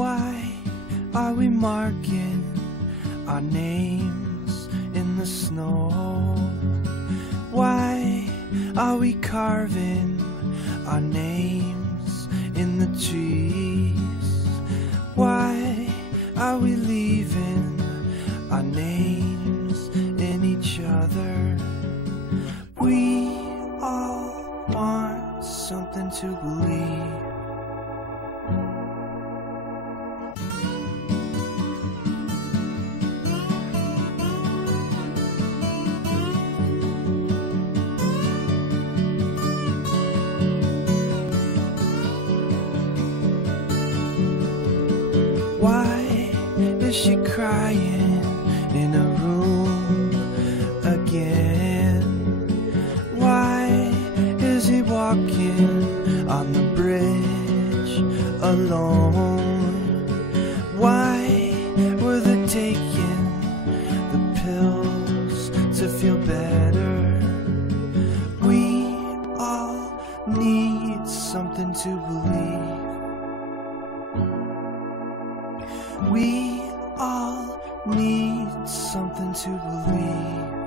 Why are we marking our names in the snow? Why are we carving our names in the trees? Why are we leaving our names in each other? We all want something to believe. Why is she crying in a room again? Why is he walking on the bridge alone? Why were they taking the pills to feel better? We all need something to believe. We all need something to believe.